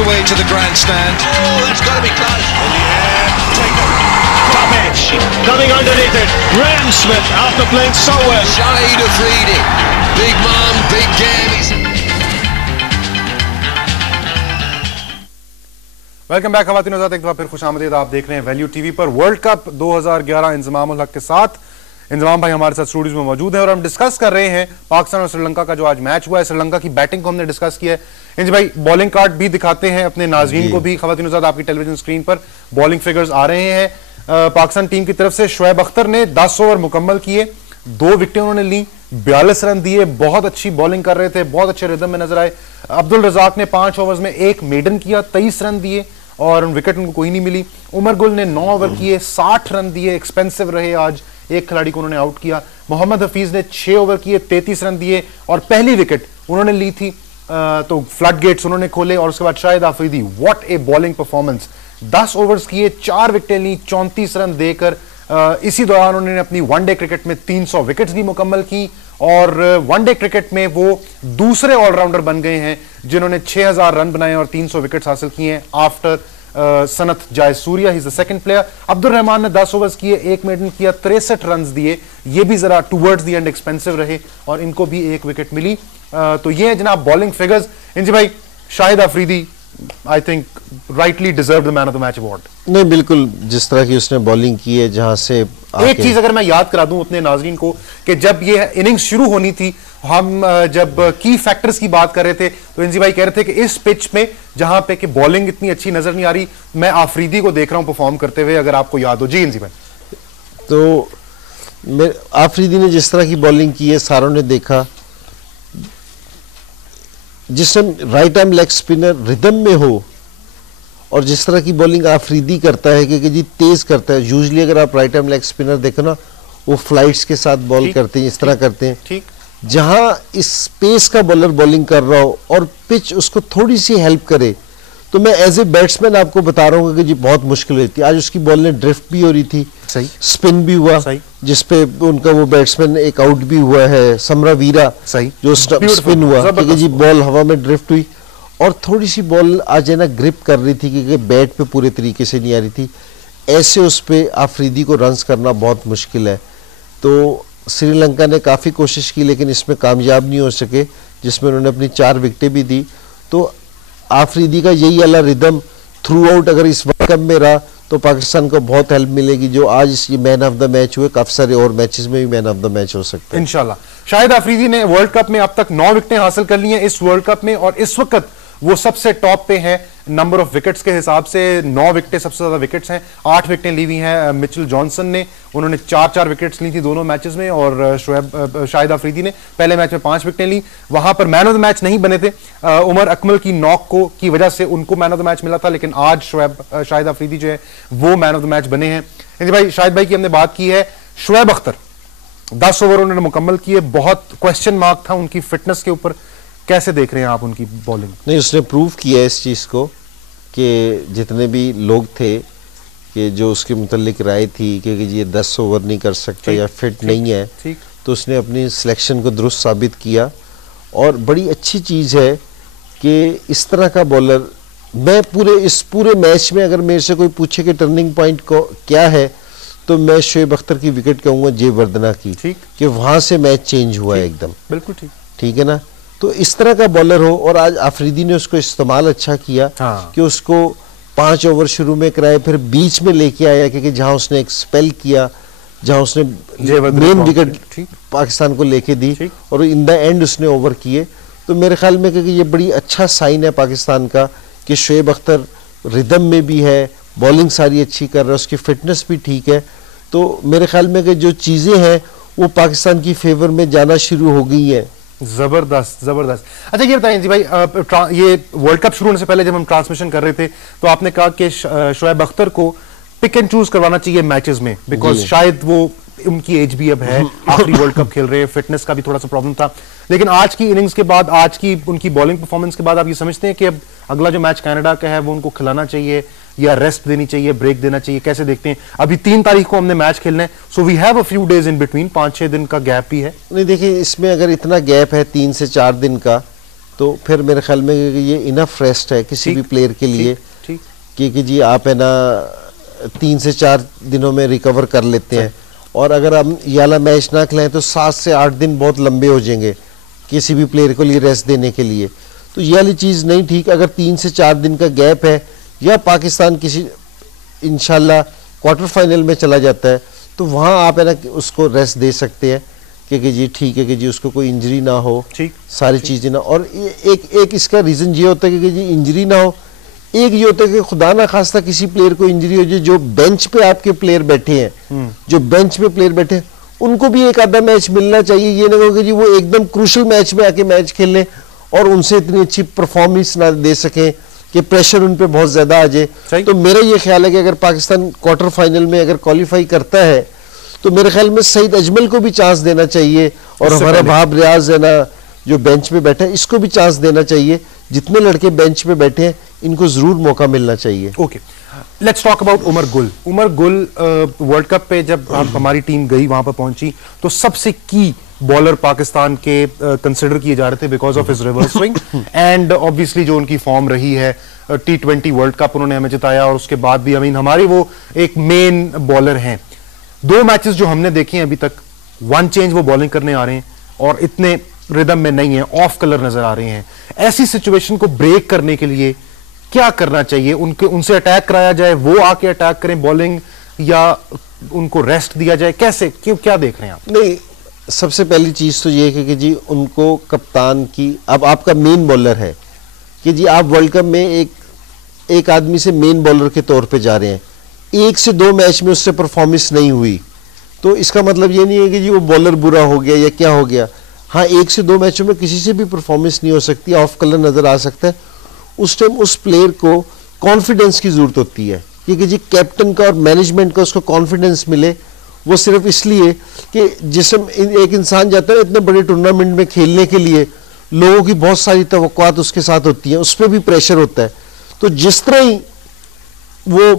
away to the grandstand. Oh, that's got to be close. In the air, take it. Top edge, coming underneath it. Graham Smith, after playing so well. Shahid Afridi, big man, big game. Welcome back खवातीन और एक बार फिर खुशामदीद। आप देख रहे हैं value TV पर world cup 2011 Inzamam-ul हक के साथ। इंजमाम भाई हमारे साथ स्टूडियोज में मौजूद हैं और हम डिस्कस कर रहे हैं पाकिस्तान और श्रीलंका का जो आज मैच हुआ है। श्रीलंका की बैटिंग को हमने डिस्कस किया है। इंज भाई बॉलिंग कार्ड भी दिखाते हैं अपने नाजरीन को भी। खवातीन और आपकी टेलीविजन स्क्रीन पर बॉलिंग फिगर्स आ रहे हैं। पाकिस्तान टीम की तरफ से शोएब अख्तर ने 10 ओवर मुकम्मल किए, 2 विकेटें उन्होंने ली, 42 रन दिए। बहुत अच्छी बॉलिंग कर रहे थे, बहुत अच्छे रिदम में नजर आए। अब्दुल रजाक ने 5 ओवर्स में 1 मेडन किया, 23 रन दिए और विकेट उनको कोई नहीं मिली। उमर गुल ने 9 ओवर किए, 60 रन दिए, एक्सपेंसिव रहे। आज एक खिलाड़ी को उन्होंने आउट किया। मोहम्मद हफीज ने 6 ओवर किए, 33 रन दिए और पहली विकेट उन्होंने ली थी तो फ्लड गेट्स उन्होंने खोले। और उसके बाद Shahid Afridi, what A bowling performance. 10 overs किए, 4 विकेटें ली, 34 रन देकर इसी दौरान उन्होंने अपनी वनडे क्रिकेट में 300 विकेट्स भी मुकम्मल की और वनडे क्रिकेट में वो दूसरे ऑलराउंडर बन गए हैं जिन्होंने 6000 रन बनाए और 300 विकेट्स हासिल किए हैं after Sanath Jayasuriya. He is the second player. Abdul Rehman ने 10 ओवर्स किए, 1 मेडन किया, 63 रन दिए। ये भी जरा टुवर्ड्स द एंड एक्सपेंसिव रहे और इनको भी 1 विकेट मिली। तो ये है जनाब बॉलिंग फिगर्स। इंजी भाई, Shahid Afridi I think rightly deserve the man of the match award. नहीं, बिल्कुल जिस तरह की उसने बॉलिंग की है, जहां से एक चीज अगर मैं याद करा दूं अपने नाजरीन को कि जब ये इनिंग्स शुरू होनी थी, हम जब की फैक्टर्स की बात कर रहे थे तो इंजी भाई कह रहे थे कि इस पिच में जहां पे कि बॉलिंग इतनी अच्छी नजर नहीं आ रही, मैं आफरीदी को देख रहा हूं परफॉर्म करते हुए, अगर आपको याद हो। जी इंजी भाई। तो आफरीदी ने जिस तरह की बॉलिंग की है, सारों ने देखा। जिसमें right arm leg spinner rhythm में हो और जिस तरह की बॉलिंग आफरीदी करता है कि जी तेज करता है। यूजुअली अगर आप राइट आर्म लेग स्पिनर देखो ना, वो फ्लाइट्स के साथ बॉल करते हैं, इस तरह करते हैं। ठीक, जहां इस स्पेस का बॉलर बॉलिंग कर रहा हो और पिच उसको थोड़ी सी हेल्प करे, तो मैं एज ए बैट्समैन आपको बता रहा हूँ कि जी बहुत मुश्किल रहती है। आज उसकी बॉल ने ड्रिफ्ट भी हो रही थी, सही, स्पिन भी हुआ, जिसपे उनका वो बैट्समैन एक आउट भी हुआ है, समरा वीरा, सही, जो स्पिन हुआ कि जी बॉल हवा में ड्रिफ्ट हुई और थोड़ी सी बॉल आज है ना ग्रिप कर रही थी क्योंकि बैट पे पूरे तरीके से नहीं आ रही थी। ऐसे उस पे आफरीदी को रन्स करना बहुत मुश्किल है। तो श्रीलंका ने काफ़ी कोशिश की लेकिन इसमें कामयाब नहीं हो सके, जिसमें उन्होंने अपनी 4 विकेटें भी दी। तो आफरीदी का यही वाला रिदम थ्रू आउट अगर इस वर्ल्ड कप में रहा तो पाकिस्तान को बहुत हेल्प मिलेगी। जो आज ये मैन ऑफ द मैच हुए, काफी सारे और मैचेस में भी मैन ऑफ द मैच हो सकते हैं इंशाल्लाह। शाहिद आफरीदी ने वर्ल्ड कप में अब तक 9 विकेटें हासिल कर ली हैं इस वर्ल्ड कप में और इस वक्त वो सबसे टॉप पे है नंबर ऑफ विकेट्स के हिसाब से। 9 विकेटें सबसे ज्यादा विकेट्स हैं। 8 विकेटें ली हुई हैं मिचेल जॉनसन ने, उन्होंने 4-4 विकेट्स ली थी दोनों मैचेस में और शाहिद आफरीदी ने पहले मैच में 5 विकेटें ली। वहां पर मैन ऑफ द मैच नहीं बने थे, उमर अकमल की नॉक की वजह से उनको मैन ऑफ द मैच मिला था, लेकिन आज शाहिद आफरीदी जो है वो मैन ऑफ द मैच बने हैं। भाई शाहिद भाई की हमने बात की है। शोएब अख्तर 10 ओवर उन्होंने मुकम्मल किए, बहुत क्वेश्चन मार्क था उनकी फिटनेस के ऊपर। कैसे देख रहे हैं आप उनकी बॉलिंग? नहीं, उसने प्रूव किया इस चीज़ को कि जितने भी लोग थे कि जो उसके मुतल्लिक राय थी कि ये 10 ओवर नहीं कर सकता या फिट नहीं है, तो उसने अपनी सिलेक्शन को दुरुस्त साबित किया। और बड़ी अच्छी चीज़ है कि इस तरह का बॉलर, मैं इस पूरे मैच में अगर मेरे से कोई पूछे कि टर्निंग पॉइंट को क्या है, तो मैं शोएब अख्तर की विकेट कहूँगा जे वर्धना की, कि वहाँ से मैच चेंज हुआ है एकदम। बिल्कुल ठीक है ना। तो इस तरह का बॉलर हो और आज आफरीदी ने उसको इस्तेमाल अच्छा किया। कि उसको 5 ओवर शुरू में कराए, फिर बीच में लेके आया क्योंकि जहां उसने एक स्पेल किया, जहां उसने मेन विकेट पाकिस्तान को लेके दी और इन द एंड उसने ओवर किए। तो मेरे ख्याल में कि ये बड़ी अच्छा साइन है पाकिस्तान का कि शोएब अख्तर रिदम में भी है, बॉलिंग सारी अच्छी कर रहा है, उसकी फिटनेस भी ठीक है। तो मेरे ख्याल में कि जो चीज़ें हैं वो पाकिस्तान की फेवर में जाना शुरू हो गई है। जबरदस्त जबरदस्त। अच्छा ये बताएं जी भाई, ये वर्ल्ड कप शुरू होने से पहले जब हम ट्रांसमिशन कर रहे थे तो आपने कहा कि शोएब अख्तर को पिक एंड चूज करवाना चाहिए मैचेस में, बिकॉज शायद वो उनकी एज भी अब है, आखिरी वर्ल्ड कप खेल रहे हैं, फिटनेस का भी थोड़ा सा प्रॉब्लम था। लेकिन आज की इनिंग्स के बाद, आज की उनकी बॉलिंग परफॉर्मेंस के बाद आप ये समझते हैं कि अब अगला जो मैच कनाडा का है वो उनको खिलाना चाहिए या रेस्ट देनी चाहिए, ब्रेक देना चाहिए? कैसे देखते हैं? अभी 3 तारीख को हमने मैच खेलना है, so we have a few days in between, 5-6 दिन का गैप भी है। नहीं देखिए, इसमें अगर इतना गैप है 3 से 4 दिन का, तो फिर मेरे ख्याल में ये इनफ रेस्ट है किसी भी प्लेयर के लिए कि जी आप है ना 3 से 4 दिनों में रिकवर कर लेते हैं, और अगर हम ये वाला मैच ना खेलें तो 7 से 8 दिन बहुत लंबे हो जाएंगे किसी भी प्लेयर को लिए रेस्ट देने के लिए। तो ये वाली चीज़ नहीं ठीक। अगर 3 से 4 दिन का गैप है या पाकिस्तान किसी इंशाल्लाह क्वार्टर फाइनल में चला जाता है तो वहाँ आप है ना उसको रेस्ट दे सकते हैं कि जी ठीक है कि जी उसको कोई इंजरी ना हो, सारी चीज़ें ना। और एक इसका रीज़न ये होता है कि जी इंजरी ना हो, एक ये होता है कि खुदा ना खास्ता किसी प्लेयर को इंजरी हो जाए, जो बेंच पे आपके प्लेयर बैठे हैं, जो बेंच पे प्लेयर बैठे हैं उनको भी एक आधा मैच मिलना चाहिए। ये नहीं हो कि जी वो एकदम क्रूशल मैच में आके मैच खेल लें और उनसे इतनी अच्छी परफॉर्मेंस ना दे सकें कि प्रेशर उन पे बहुत ज्यादा आ जाए। तो मेरा ये ख्याल है कि अगर पाकिस्तान क्वार्टर फाइनल में अगर क्वालिफाई करता है तो मेरे ख्याल में सईद अजमल को भी चांस देना चाहिए, और हमारा भाब रियाज है ना जो बेंच पे बैठा है इसको भी चांस देना चाहिए। जितने लड़के बेंच पे बैठे हैं इनको जरूर मौका मिलना चाहिए। Okay, let's talk about Umar Gul. Umar गुल वर्ल्ड कप पे जब हमारी टीम गई वहां पर पहुंची तो सबसे की बॉलर पाकिस्तान के कंसिडर किए जा रहे थे because of his reverse swing and obviously जो उनकी फॉर्म रही है T20 वर्ल्ड कप उन्होंने हमें जिताया, और उसके बाद भी हमारी वो एक मेन बॉलर हैं। 2 मैचेस जो हमने देखे हैं अभी तक, 1 चेंज वो बॉलिंग करने आ रहे हैं और इतने रिदम में नहीं है, ऑफ कलर नजर आ रहे हैं। ऐसी सिचुएशन को ब्रेक करने के लिए क्या करना चाहिए? उनसे अटैक कराया जाए, वो आके अटैक करें बॉलिंग, या उनको रेस्ट दिया जाए? कैसे, क्यों, क्या देख रहे हैं आप? नहीं, सबसे पहली चीज तो ये है कि जी उनको कप्तान की, अब आपका मेन बॉलर है कि जी आप वर्ल्ड कप में एक आदमी से मेन बॉलर के तौर पे जा रहे हैं, 1 से 2 मैच में उससे परफॉर्मेंस नहीं हुई तो इसका मतलब ये नहीं है कि जी वो बॉलर बुरा हो गया या क्या हो गया। हाँ, 1 से 2 मैचों में किसी से भी परफॉर्मेंस नहीं हो सकती, ऑफ कलर नजर आ सकता है। उस टाइम उस प्लेयर को कॉन्फिडेंस की जरूरत होती है क्योंकि जी कैप्टन का और मैनेजमेंट का उसको कॉन्फिडेंस मिले। वो सिर्फ इसलिए कि जिसम एक इंसान जाता है इतने बड़े टूर्नामेंट में खेलने के लिए, लोगों की बहुत सारी तवक्कुआत उसके साथ होती हैं, उस पर भी प्रेशर होता है। तो जिस तरह ही वो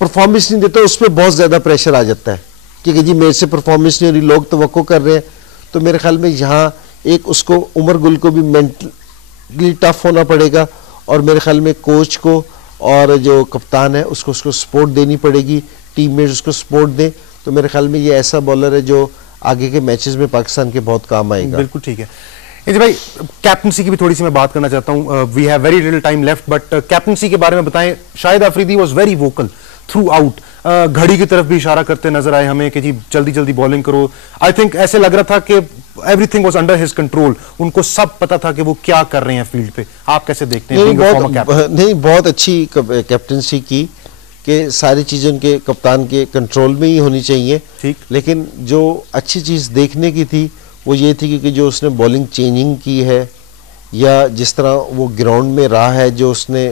परफॉर्मेंस नहीं देता उस पर बहुत ज्यादा प्रेशर आ जाता है कि जी मेरे से परफॉर्मेंस नहीं हो रही, लोग तवक्को कर रहे हैं। तो मेरे ख्याल में यहाँ एक उसको उमर गुल को भी मेंटली टफ होना पड़ेगा, और मेरे ख्याल में कोच को और जो कप्तान है उसको सपोर्ट देनी पड़ेगी, टीम में उसको सपोर्ट दे। तो मेरे ख्याल में ये ऐसा बॉलर है जो आगे के मैचेस में पाकिस्तान के बहुत काम आएगा। बिल्कुल ठीक है। भाई, कैप्टनसी की भी थोड़ी सी मैं बात करना चाहता हूं। We have very little time left, but captaincy के बारे में बताएं। Shahid Afridi was very vocal throughout, घड़ी की तरफ भी इशारा करते नजर आए हमें कि जी जल्दी जल्दी बॉलिंग करो। आई थिंक ऐसे लग रहा था कि everything was under his control, उनको सब पता था कि वो क्या कर रहे हैं फील्ड पे। आप कैसे देखते हैं? नहीं, बहुत अच्छी कैप्टनसी की कि सारी चीजें उनके कप्तान के कंट्रोल में ही होनी चाहिए। ठीक, लेकिन जो अच्छी चीज देखने की थी वो ये थी कि जो उसने बॉलिंग चेंजिंग की है या जिस तरह वो ग्राउंड में रहा है, जो उसने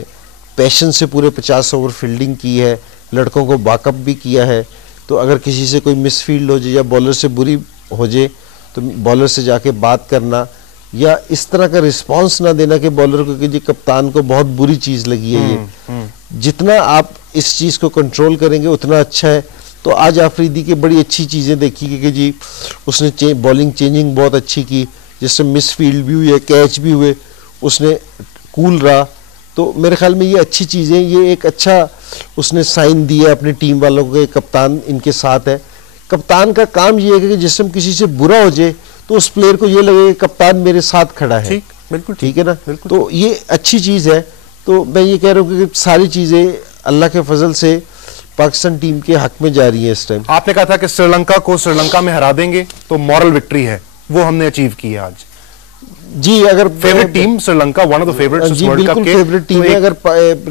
पैशन से पूरे 50 ओवर फील्डिंग की है, लड़कों को बैकअप भी किया है। तो अगर किसी से कोई मिसफील्ड हो जाए या बॉलर से बुरी हो जाए तो बॉलर से जाके बात करना, या इस तरह का रिस्पांस ना देना कि बॉलर को कि जी कप्तान को बहुत बुरी चीज लगी है ये। जितना आप इस चीज को कंट्रोल करेंगे उतना अच्छा है। तो आज आफरीदी की बड़ी अच्छी चीजें देखी कि जी उसने बॉलिंग चेंजिंग बहुत अच्छी की, जिससे मिसफील्ड भी हुई है, कैच भी हुए, उसने कूल रहा। तो मेरे ख्याल में ये अच्छी चीजें, ये एक अच्छा उसने साइन दिया अपनी टीम वालों को, कप्तान इनके साथ है। कप्तान का काम ये है कि जिसम किसी से बुरा हो जाए तो उस प्लेयर को ये लगे कि कप्तान मेरे साथ खड़ा है। ठीक, बिल्कुल ठीक है ना। तो ये अच्छी चीज है। तो मैं ये कह रहा हूँ कि सारी चीजें अल्लाह के फजल से पाकिस्तान टीम के हक में जा रही है इस टाइम। आपने कहा था कि श्रीलंका को श्रीलंका में हरा देंगे, तो मॉरल विक्ट्री है, वो हमने अचीव की है आज। जी, अगर favourite team Sri Lanka, one of the favourites जी बिल्कुल फेवरेट टीम है। अगर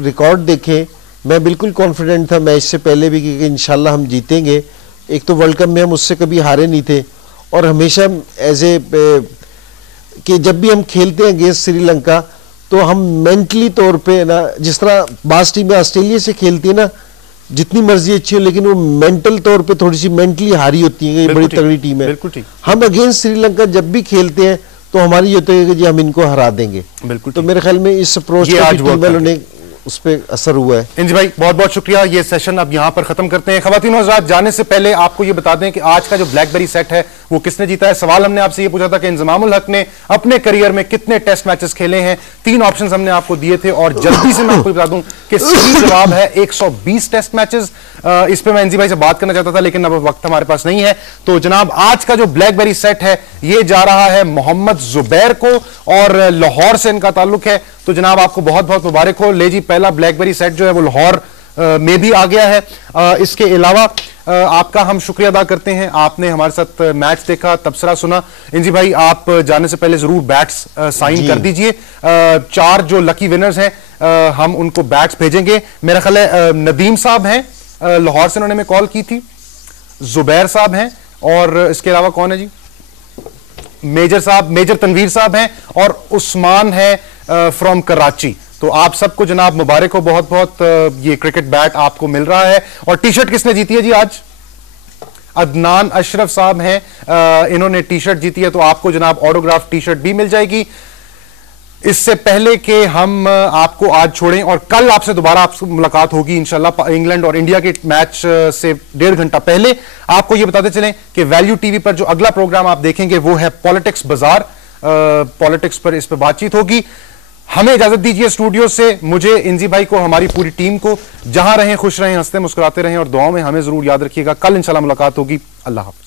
रिकॉर्ड देखें, मैं बिल्कुल कॉन्फिडेंट था मैच से पहले भी कि इंशाल्लाह हम जीतेंगे। एक तो वर्ल्ड कप में हम उससे कभी हारे नहीं थे, और हमेशा एज ए कि जब भी हम खेलते हैं अगेंस्ट श्रीलंका तो हम मेंटली तौर पे ना, जिस तरह बास टीमें ऑस्ट्रेलिया से खेलती है ना, जितनी मर्जी अच्छी हो लेकिन वो मेंटल तौर पे थोड़ी सी मेंटली हारी होती है। ये बड़ी तगड़ी टीम है। हम अगेंस्ट श्रीलंका जब भी खेलते हैं तो हमारी ये होता है कि जी हम इनको हरा देंगे। बिल्कुल। तो मेरे ख्याल में इस अप्रोच टीम वालों ने उस पर असर हुआ है। इंजी भाई बहुत बहुत शुक्रिया। ये सेशन अब यहाँ पर खत्म करते हैं। खवातीन और हज़रात, जाने से पहले आपको ये बता दें कि आज का जो ब्लैकबेरी सेट है वो किसने जीता है। सवाल हमने आपसे ये पूछा था कि इंजमामुल हक ने अपने करियर में कितने टेस्ट मैचेस खेले हैं। 3 ऑप्शंस हमने आपको दिए थे और जल्दी से मैं आपको बता दूं कि सही जवाब है 120 टेस्ट मैचेस। इस पे मैं इंजी भाई से बात करना चाहता था लेकिन अब वक्त हमारे पास नहीं है। तो जनाब आज का जो ब्लैकबेरी सेट है ये जा रहा है मोहम्मद जुबैर को और लाहौर से इनका ताल्लुक है। तो जनाब आपको बहुत बहुत मुबारक हो। ले जी, पहला ब्लैकबेरी सेट जो है वो लाहौर में भी आ गया है। इसके अलावा आपका हम शुक्रिया अदा करते हैं, आपने हमारे साथ मैच देखा, तबसरा सुना। इंजी भाई आप जाने से पहले जरूर बैट्स साइन कर दीजिए। 4 जो लकी विनर्स हैं हम उनको बैट्स भेजेंगे। मेरा ख्याल है नदीम साहब हैं लाहौर से, उन्होंने हमें कॉल की थी, जुबैर साहब हैं और इसके अलावा कौन है जी, मेजर साहब, मेजर तनवीर साहब हैं और उस्मान है फ्रॉम कराची। तो आप सबको जनाब मुबारक हो बहुत बहुत। ये क्रिकेट बैट आपको मिल रहा है। और टी शर्ट किसने जीती है जी आज? अदनान अशरफ साहब हैं, इन्होंने टी शर्ट जीती है। तो आपको जनाब ऑटोग्राफ टी शर्ट भी मिल जाएगी। इससे पहले कि हम आपको आज छोड़ें और कल आपसे दोबारा आपसे मुलाकात होगी इंशाल्लाह इंग्लैंड और इंडिया के मैच से 1.5 घंटा पहले, आपको यह बताते चलें कि वैल्यू टीवी पर जो अगला प्रोग्राम आप देखेंगे वो है पॉलिटिक्स बाजार। पॉलिटिक्स पर इस पर बातचीत होगी। हमें इजाजत दीजिए स्टूडियो से, मुझे, इंजी भाई को, हमारी पूरी टीम को। जहां रहें खुश रहें, हंसते मुस्कुराते रहें और दुआओं में हमें जरूर याद रखिएगा। कल इंशाल्लाह मुलाकात होगी। अल्लाह हाफ़िज़।